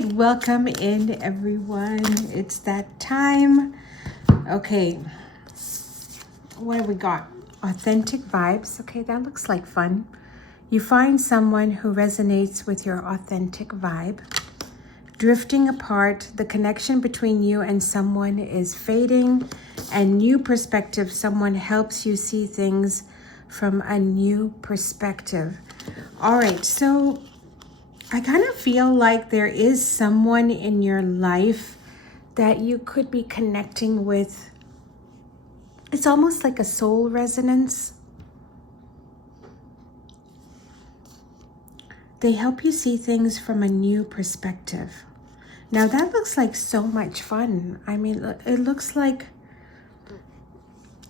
right, welcome in everyone. It's that time. Okay, what have we got? Authentic vibes. Okay, that looks like fun. You find someone who resonates with your authentic vibe. Drifting apart, the connection between you and someone is fading, and new perspective, someone helps you see things from a new perspective. All right, so I kind of feel like there is someone in your life that you could be connecting with. It's almost like a soul resonance. They help you see things from a new perspective. Now that looks like so much fun. I mean, it looks like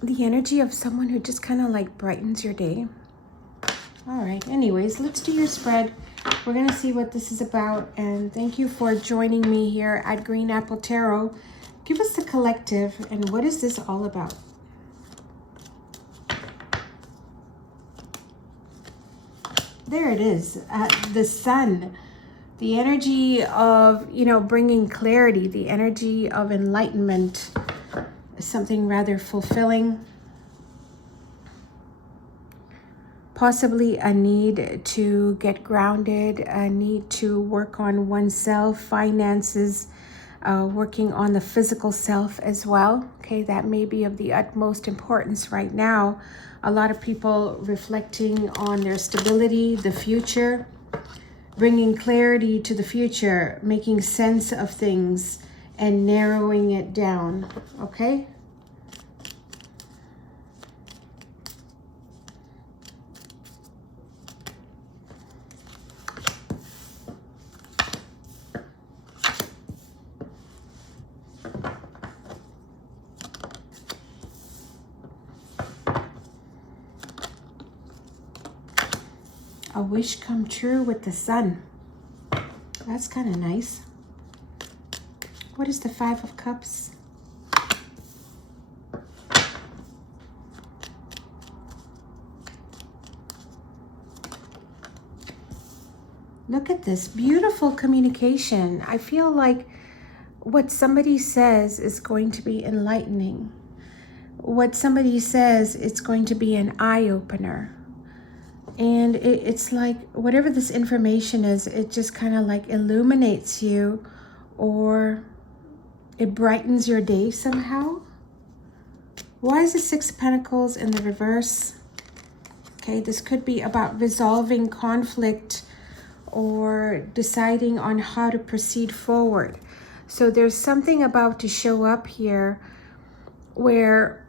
the energy of someone who just kind of like brightens your day. All right, anyways, let's do your spread. We're gonna see what this is about, and thank you for joining me here at Green Apple Tarot. Give us the collective, and what is this all about? There it is, the sun. The energy of, bringing clarity, the energy of enlightenment, something rather fulfilling. Possibly a need to get grounded, a need to work on oneself, finances, working on the physical self as well. Okay, that may be of the utmost importance right now. A lot of people reflecting on their stability, the future, bringing clarity to the future, making sense of things and narrowing it down, okay? A wish come true with the sun. That's kind of nice. What is the Five of Cups? Look at this beautiful communication. I feel like what somebody says is going to be enlightening. What somebody says, it's going to be an eye-opener. And it's like whatever this information is, it just kind of like illuminates you, or it brightens your day somehow. Why is the Six of Pentacles in the reverse? Okay, this could be about resolving conflict or deciding on how to proceed forward. So there's something about to show up here where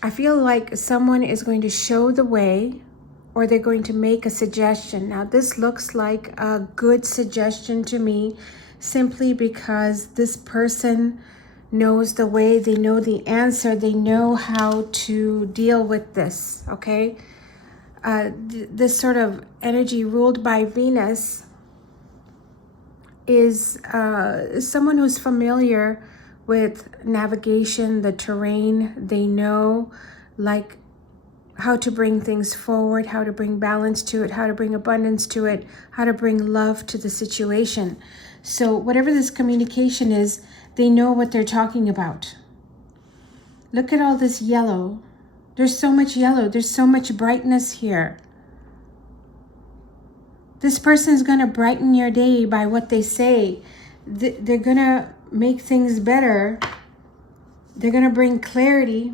I feel like someone is going to show the way, or they're going to make a suggestion. Now this looks like a good suggestion to me, simply because this person knows the way, they know the answer, they know how to deal with this, okay? This sort of energy ruled by Venus is someone who's familiar with navigation, the terrain. They know like how to bring things forward, how to bring balance to it, how to bring abundance to it, how to bring love to the situation. So whatever this communication is, they know what they're talking about. Look at all this yellow. There's so much yellow. There's so much brightness here. This person's going to brighten your day by what they say. They're going to make things better. They're going to bring clarity.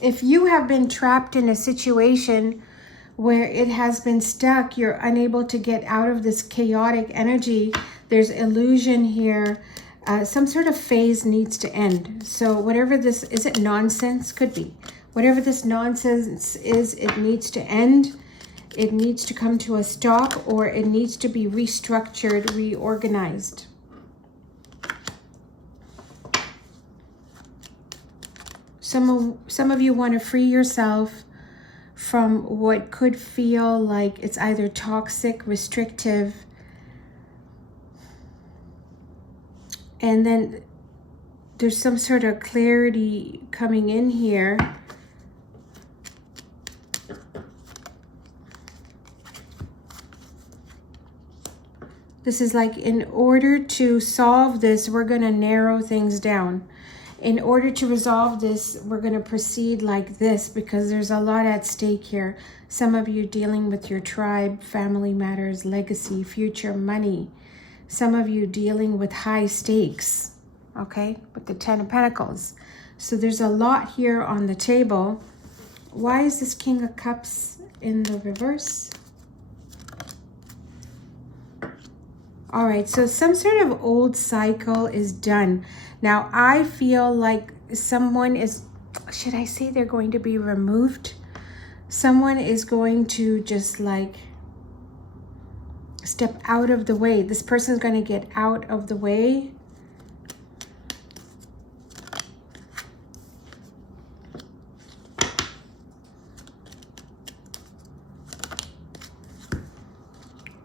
If you have been trapped in a situation where it has been stuck, you're unable to get out of this chaotic energy, there's illusion here. Some sort of phase needs to end. So whatever this, is it nonsense? Could be. Whatever this nonsense is, it needs to end. It needs to come to a stop, or it needs to be restructured, reorganized. Some of you want to free yourself from what could feel like it's either toxic, restrictive, and then there's some sort of clarity coming in here. This is like, in order to solve this, we're going to narrow things down. In order to resolve this, we're going to proceed like this, because there's a lot at stake here. Some of you dealing with your tribe, family matters, legacy, future, money. Some of you dealing with high stakes, okay, with the Ten of Pentacles. So there's a lot here on the table. Why is this King of Cups in the reverse? All right, so some sort of old cycle is done. Now, I feel like someone is, should I say they're going to be removed? Someone is going to just like step out of the way. This person is going to get out of the way.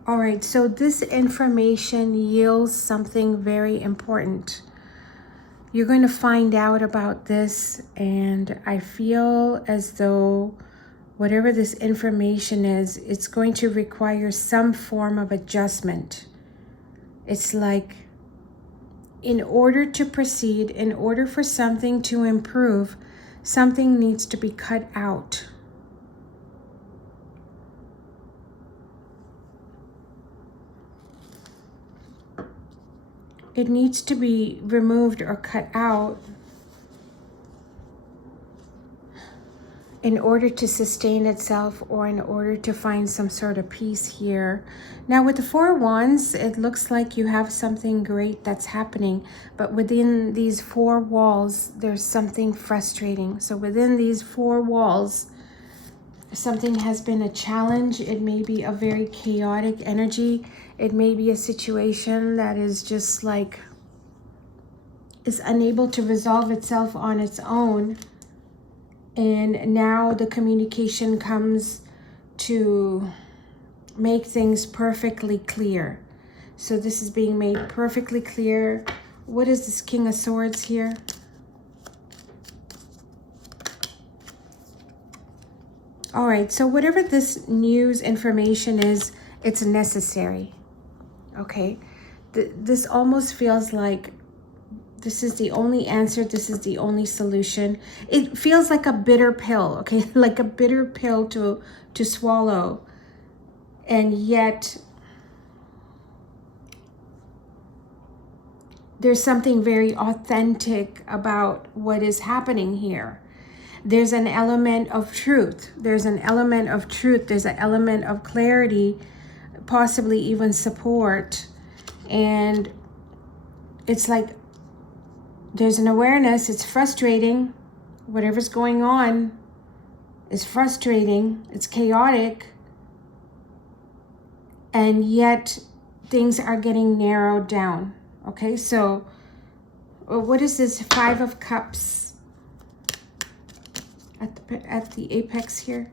All right, so this information yields something very important. You're going to find out about this, and I feel as though whatever this information is, it's going to require some form of adjustment. It's like, in order to proceed, in order for something to improve, something needs to be cut out. It needs to be removed or cut out in order to sustain itself, or in order to find some sort of peace here. Now with the Four of Wands, it looks like you have something great that's happening, but within these four walls, there's something frustrating. So within these four walls, something has been a challenge. It may be a very chaotic energy. It may be a situation that is just like, is unable to resolve itself on its own. And now the communication comes to make things perfectly clear. So this is being made perfectly clear. What is this King of Swords here? All right, so whatever this news information is, it's necessary. Okay, this almost feels like this is the only answer. This is the only solution. It feels like a bitter pill, okay? Like a bitter pill to swallow. And yet, there's something very authentic about what is happening here. There's an element of truth. There's an element of truth. There's an element of clarity, possibly even support. And it's like, there's an awareness. It's frustrating. Whatever's going on is frustrating. It's chaotic. And yet things are getting narrowed down. Okay, so what is this Five of Cups at the apex here?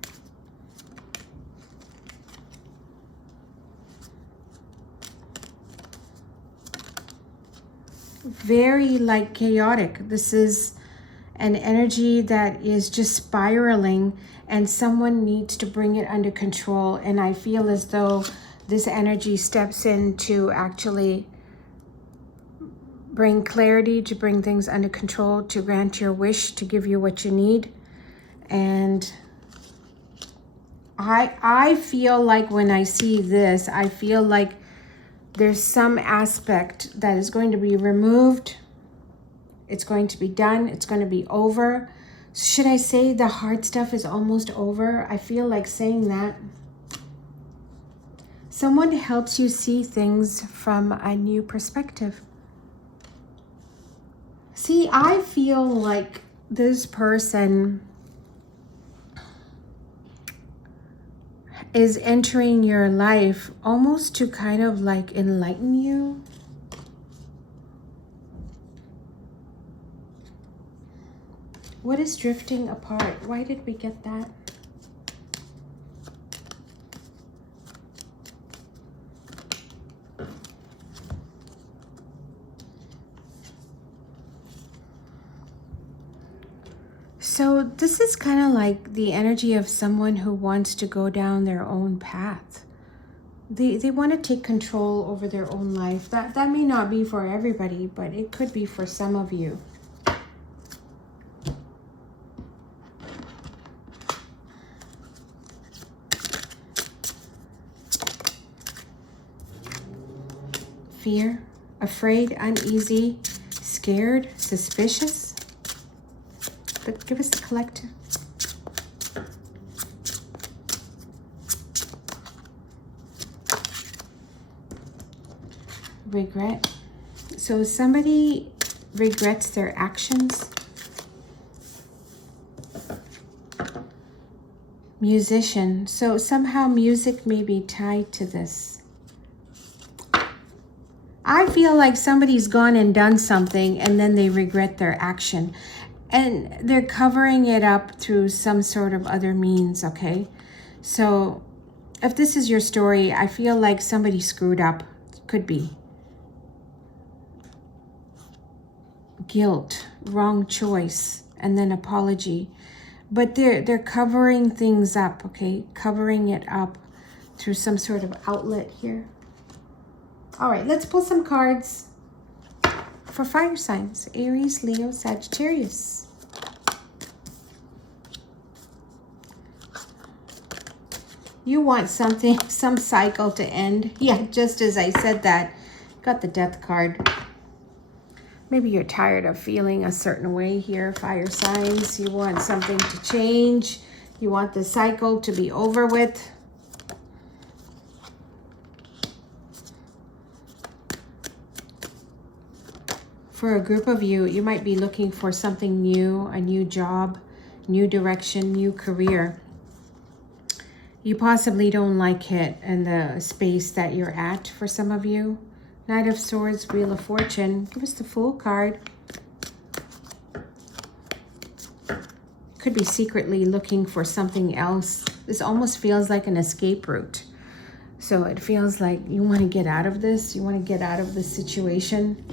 Very like chaotic. This is an energy that is just spiraling, and someone needs to bring it under control. And I feel as though this energy steps in to actually bring clarity, to bring things under control, to grant your wish, to give you what you need. And I feel like when I see this, I feel like there's some aspect that is going to be removed. It's going to be done. It's going to be over. Should I say the hard stuff is almost over? I feel like saying that. Someone helps you see things from a new perspective. See, I feel like this person is entering your life almost to kind of like enlighten you. What is drifting apart? Why did we get that? So this is kind of like the energy of someone who wants to go down their own path. They want to take control over their own life. That may not be for everybody, but it could be for some of you. Fear, afraid, uneasy, scared, suspicious. But give us the collective. Regret. So somebody regrets their actions. Musician. So somehow music may be tied to this. I feel like somebody's gone and done something and then they regret their action. And they're covering it up through some sort of other means, okay? So if this is your story, I feel like somebody screwed up. Could be. Guilt, wrong choice, and then apology. But they're covering things up, okay? Covering it up through some sort of outlet here. All right, let's pull some cards for fire signs. Aries, Leo, Sagittarius. You want something, some cycle to end. Yeah, just as I said that, got the Death card. Maybe you're tired of feeling a certain way here, fire signs. You want something to change. You want the cycle to be over with. For a group of you, you might be looking for something new, a new job, new direction, new career. You possibly don't like it in the space that you're at for some of you. Knight of Swords, Wheel of Fortune. Give us the Fool card. Could be secretly looking for something else. This almost feels like an escape route. So it feels like you want to get out of this. You want to get out of this situation.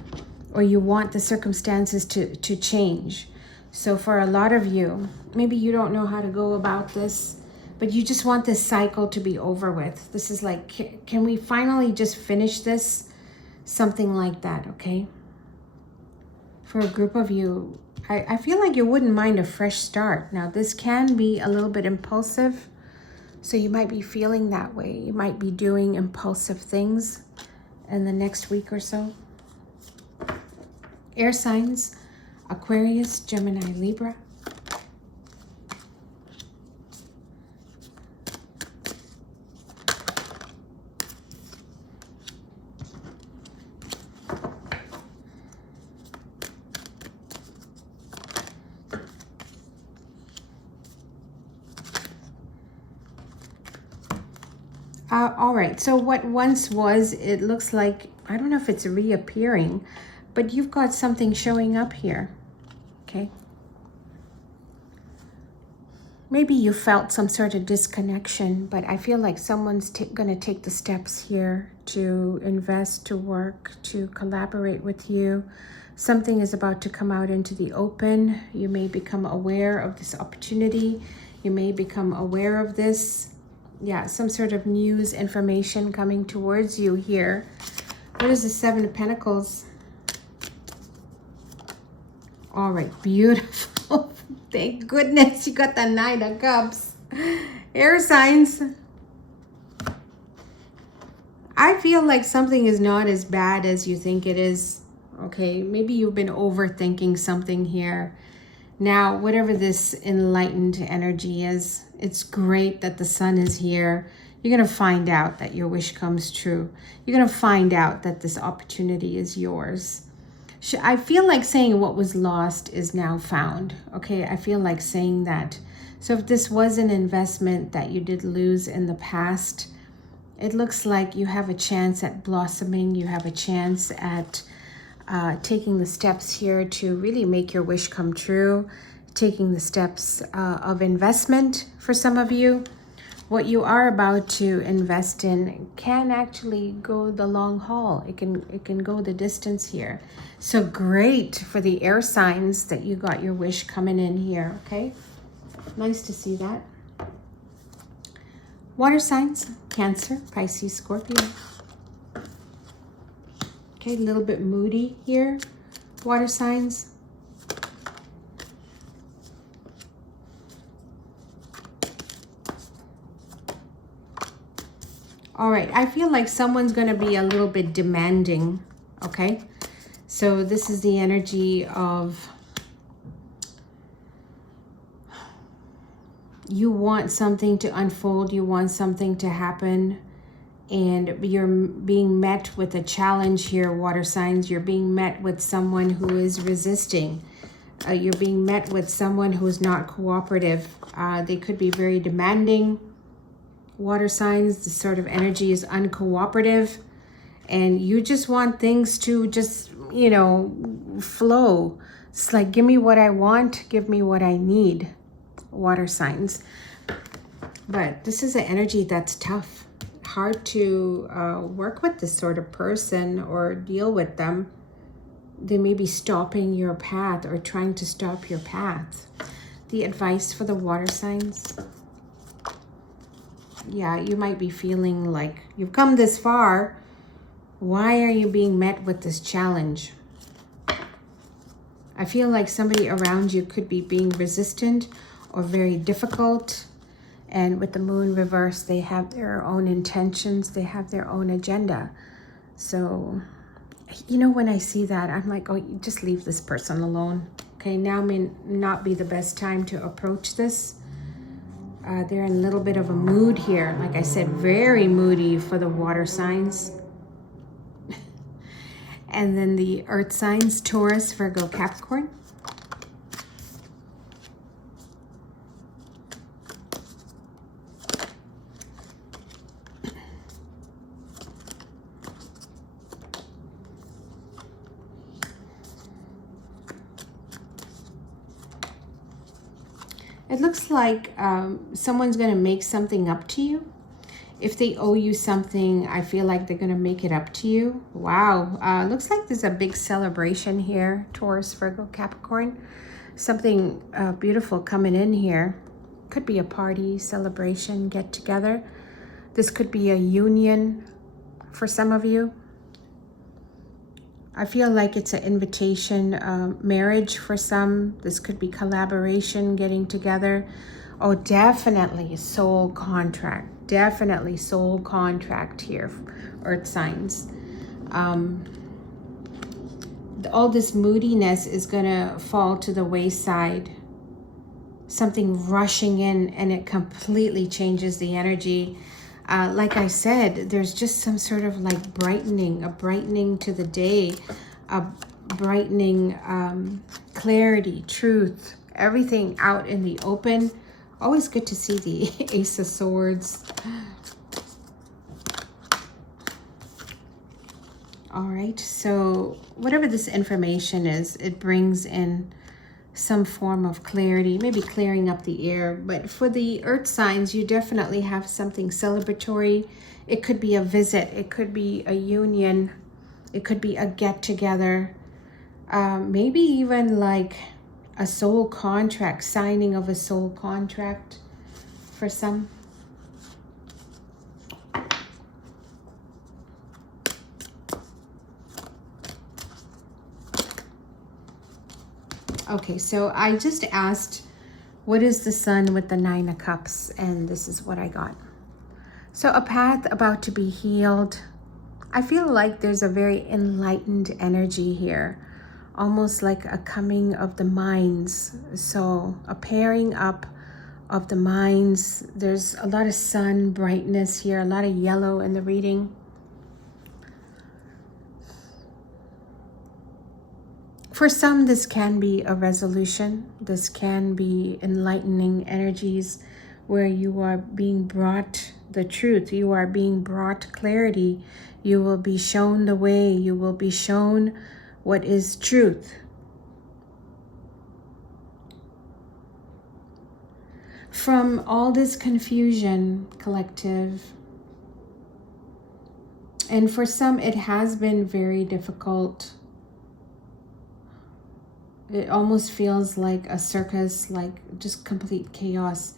Or you want the circumstances to change. So for a lot of you, maybe you don't know how to go about this, but you just want this cycle to be over with. This is like, can we finally just finish this? Something like that, okay? For a group of you, I feel like you wouldn't mind a fresh start. Now, this can be a little bit impulsive, so you might be feeling that way. You might be doing impulsive things in the next week or so. Air signs, Aquarius, Gemini, Libra. All right, so what once was, it looks like, I don't know if it's reappearing, but you've got something showing up here, okay? Maybe you felt some sort of disconnection, but I feel like someone's gonna take the steps here to invest, to work, to collaborate with you. Something is about to come out into the open. You may become aware of this opportunity. You may become aware of this. Yeah, some sort of news, information coming towards you here. What is the Seven of Pentacles? All right, beautiful. Thank goodness you got the Nine of Cups. Air signs. I feel like something is not as bad as you think it is. Okay, maybe you've been overthinking something here. Now, whatever this enlightened energy is, it's great that the sun is here. You're going to find out that your wish comes true. You're going to find out that this opportunity is yours. I feel like saying what was lost is now found. Okay, I feel like saying that. So if this was an investment that you did lose in the past, it looks like you have a chance at blossoming. You have a chance at taking the steps here to really make your wish come true, taking the steps of investment for some of you. What you are about to invest in can actually go the long haul. It can go the distance here. So great for the air signs that you got your wish coming in here, okay? Nice to see that. Water signs, Cancer, Pisces, Scorpio. Okay, a little bit moody here. Water signs. All right, I feel like someone's going to be a little bit demanding, okay? So this is the energy of you want something to unfold, you want something to happen, and you're being met with a challenge here, water signs. You're being met with someone who is resisting. You're being met with someone who is not cooperative. They could be very demanding. Water signs, this sort of energy is uncooperative, and you just want things to just, you know, flow. It's like, give me what I want, give me what I need, water signs. But this is an energy that's tough, hard to work with this sort of person or deal with them. They may be stopping your path or trying to stop your path. The advice for the water signs. Yeah, you might be feeling like you've come this far. Why are you being met with this challenge? I feel like somebody around you could be being resistant or very difficult. And with the moon reverse, they have their own intentions. They have their own agenda. So, you know, when I see that, I'm like, oh, just leave this person alone. Okay, now may not be the best time to approach this. They're in a little bit of a mood here. Like I said, very moody for the water signs. And then the earth signs, Taurus, Virgo, Capricorn. It looks like someone's going to make something up to you. If they owe you something, I feel like they're going to make it up to you. Wow. Looks like there's a big celebration here, Taurus, Virgo, Capricorn. Something beautiful coming in here. Could be a party, celebration, get together. This could be a union for some of you. I feel like it's an invitation, marriage for some. This could be collaboration, getting together. Oh, definitely soul contract. Definitely soul contract here, earth signs. All this moodiness is going to fall to the wayside. Something rushing in, and it completely changes the energy. Like I said, there's just some sort of like brightening, a brightening to the day, a brightening clarity, truth, everything out in the open. Always good to see the Ace of Swords. All right, so whatever this information is, it brings in some form of clarity, maybe clearing up the air. But for the earth signs, you definitely have something celebratory. It could be a visit, it could be a union, it could be a get together, maybe even like a soul contract, signing of a soul contract for some. Okay, so I just asked, what is the sun with the 9 of Cups? And this is what I got. So a path about to be healed. I feel like there's a very enlightened energy here, almost like a coming of the minds. So a pairing up of the minds. There's a lot of sun brightness here, a lot of yellow in the reading. For some, this can be a resolution. This can be enlightening energies where you are being brought the truth. You are being brought clarity. You will be shown the way. You will be shown what is truth. From all this confusion, collective, and for some, it has been very difficult. It almost feels like a circus, like just complete chaos.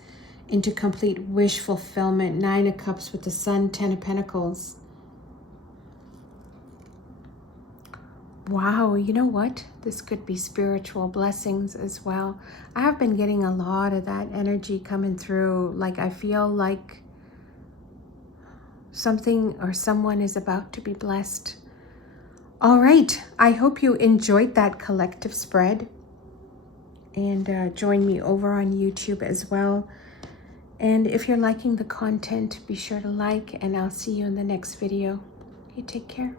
into complete wish fulfillment. 9 of Cups with the Sun, 10 of Pentacles. Wow, you know what? This could be spiritual blessings as well. I have been getting a lot of that energy coming through. Like I feel like something or someone is about to be blessed. All right, I hope you enjoyed that collective spread. And join me over on YouTube as well. And if you're liking the content, be sure to like, and I'll see you in the next video. You take care.